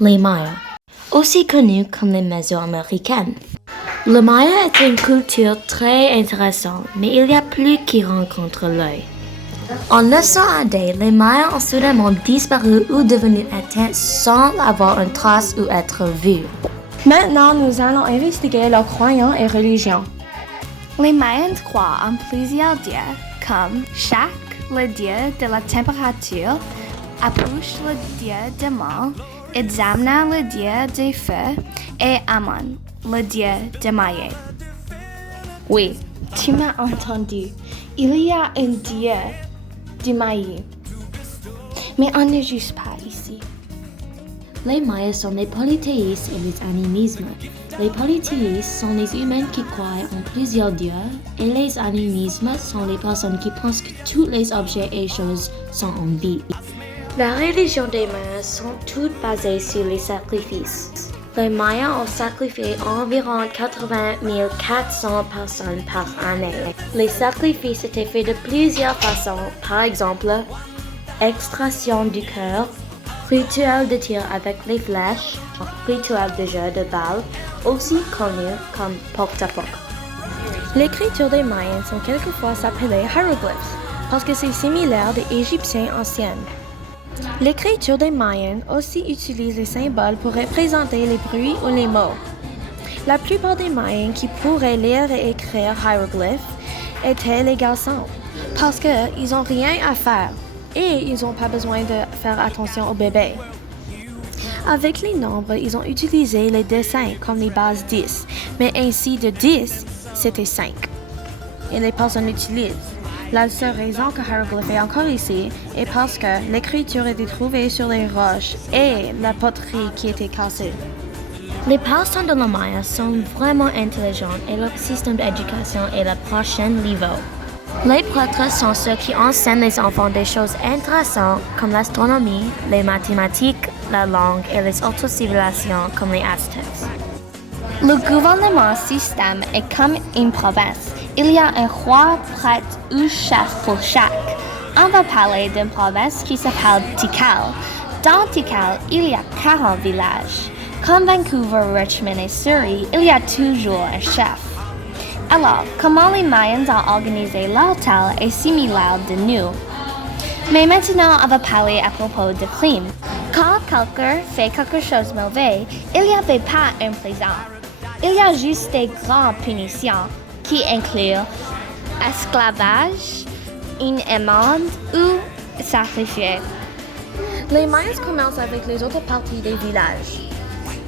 Les Mayas, aussi connus comme les Mésoaméricaines. Le Maya est une culture très intéressante, mais il y a plus qui rencontre l'œil. En 901 d, les Mayas ont soudainement disparu ou devenu éteints sans avoir une trace ou être vus. Maintenant, nous allons investiguer leurs croyances et religions. Les Mayans croient en plusieurs dieux, comme Shak, le dieu de la température, Apush, le dieu des mâles, Itzamna, le dieu des feux, et Amon, le dieu des mailles. Oui, tu m'as entendu. Il y a un dieu du maillet. Mais on n'est juste pas ici. Les Mayas sont les polythéistes et les animismes. Les polythéistes sont les humains qui croient en plusieurs dieux et les animismes sont les personnes qui pensent que tous les objets et choses sont en vie. La religion des Mayas sont toutes basées sur les sacrifices. Les Mayas ont sacrifié environ 80 400 personnes par année. Les sacrifices étaient faits de plusieurs façons, par exemple, extraction du cœur, rituel de tir avec les flèches, rituel de jeu de balle, aussi connu comme Pok-Tapok. L'écriture des Mayens sont quelquefois appelées hiéroglyphes parce que c'est similaire des Égyptiens anciens. L'écriture des Mayens aussi utilise les symboles pour représenter les bruits ou les mots. La plupart des Mayens qui pourraient lire et écrire hiéroglyphes étaient les garçons parce qu'ils n'ont rien à faire et ils n'ont pas besoin de faire attention aux bébés. Avec les nombres, ils ont utilisé les dessins comme les bases 10, mais ainsi de 10, c'était 5. Et les personnes l'utilisent. La seule raison que hiéroglyphe est encore ici est parce que l'écriture était trouvée sur les roches et la poterie qui était cassée. Les personnes de la Maya sont vraiment intelligentes et leur système d'éducation est le prochain niveau. Les prêtres sont ceux qui enseignent les enfants des choses intéressantes comme l'astronomie, les mathématiques, la langue et les autres civilisations comme les Aztèques. Le gouvernement système est comme une province. Il y a un roi, prêtre ou chef pour chaque. On va parler d'une province qui s'appelle Tikal. Dans Tikal, il y a 40 villages. Comme Vancouver, Richmond et Surrey, il y a toujours un chef. Alors, comment les Mayans ont organisé leur tal est similaire de nous. Mais maintenant, on va parler à propos de crime. Quand quelqu'un fait quelque chose de mauvais, il n'y avait pas une prison. Il y a juste des grandes punitions qui incluent esclavage, une amende ou sacrifier. Les Mayas commencent avec les autres parties des villages.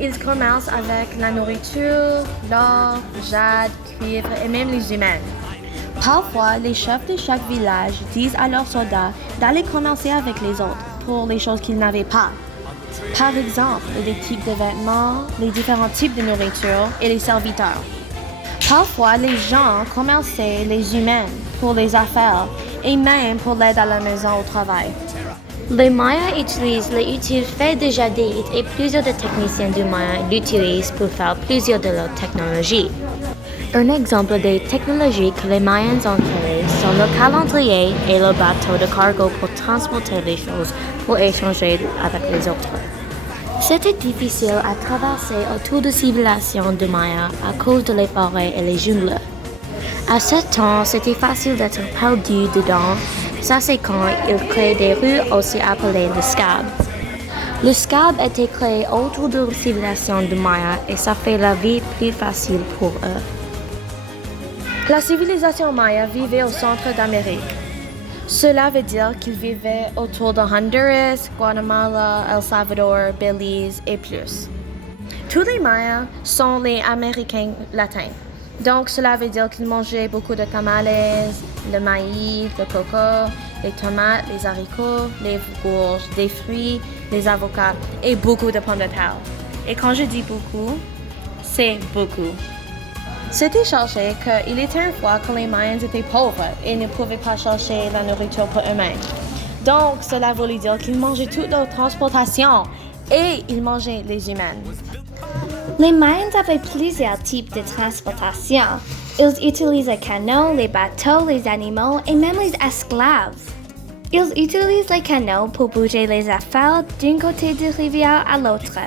Ils commencent avec la nourriture, l'or, jade, cuivre et même les humains. Parfois, les chefs de chaque village disent à leurs soldats d'aller commencer avec les autres pour les choses qu'ils n'avaient pas. Par exemple, les types de vêtements, les différents types de nourriture et les serviteurs. Parfois, les gens commençaient les humains pour les affaires et même pour l'aide à la maison au travail. Les Mayas utilisent les outils faits de jadid et plusieurs des techniciens du Maya l'utilisent pour faire plusieurs de leurs technologies. Un exemple des technologies que les Mayans ont créées sont le calendrier et le bateau de cargo pour transporter les choses pour échanger avec les autres. C'était difficile à traverser autour de civilisations de Maya à cause de les forêts et les jungles. À ce temps, c'était facile d'être perdu dedans. Ça, c'est quand ils créaient des rues aussi appelées le scab. Le scab était créé autour de la civilisation de Maya et ça fait la vie plus facile pour eux. La civilisation Maya vivait au centre d'Amérique. Cela veut dire qu'ils vivaient autour de Honduras, Guatemala, El Salvador, Belize et plus. Tous les Mayas sont les Américains latins. Donc, cela veut dire qu'ils mangeaient beaucoup de tamales, le maïs, le coco, les tomates, les haricots, les gourdes, des fruits, les avocats et beaucoup de pommes de terre. Et quand je dis beaucoup, c'est beaucoup. C'était cherché qu'il était une fois que les Mayans étaient pauvres et ne pouvaient pas chercher la nourriture pour eux-mêmes. Donc, cela voulait dire qu'ils mangeaient toute leur transportation et ils mangeaient les humains. Les Mayans avaient plusieurs types de transportation. Ils utilisaient les canots, les bateaux, les animaux et même les esclaves. Ils utilisent les canaux pour bouger les affaires d'un côté de rivière à l'autre.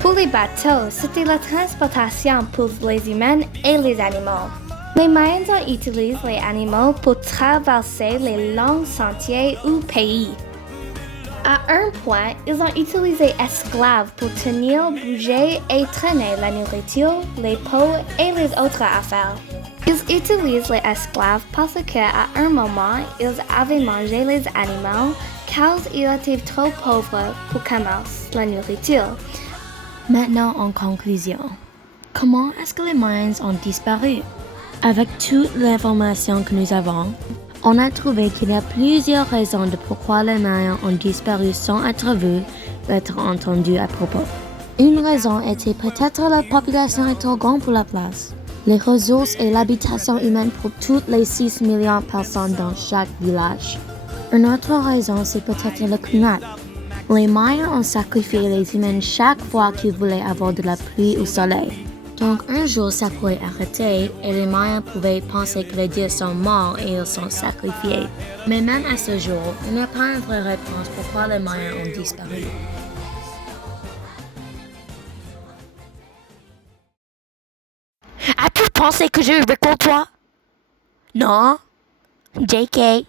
Pour les bateaux, c'était la transportation pour les humains et les animaux. Les Mayans utilisent les animaux pour traverser les longs sentiers ou pays. À un point, ils ont utilisé esclaves pour tenir, bouger et traîner la nourriture, les pots et les autres affaires. Ils utilisent les esclaves parce qu'à un moment, ils avaient mangé les animaux car ils étaient trop pauvres pour commencer la nourriture. Maintenant, en conclusion, comment est-ce que les Mayans ont disparu? Avec toute l'information que nous avons, on a trouvé qu'il y a plusieurs raisons de pourquoi les Mayans ont disparu sans être vus ou être entendus à propos. Une raison était peut-être la population est trop grande pour la place, les ressources et l'habitation humaine pour toutes les 6 millions de personnes dans chaque village. Une autre raison, c'est peut-être le climat. Les Mayans ont sacrifié les humains chaque fois qu'ils voulaient avoir de la pluie ou soleil. Donc un jour ça pourrait arrêter et les Mayans pouvaient penser que les dieux sont morts et ils sont sacrifiés. Mais même à ce jour, il n'y a pas une vraie réponse pourquoi les Mayans ont disparu. As-tu pensé que je vais contre toi? Non? JK.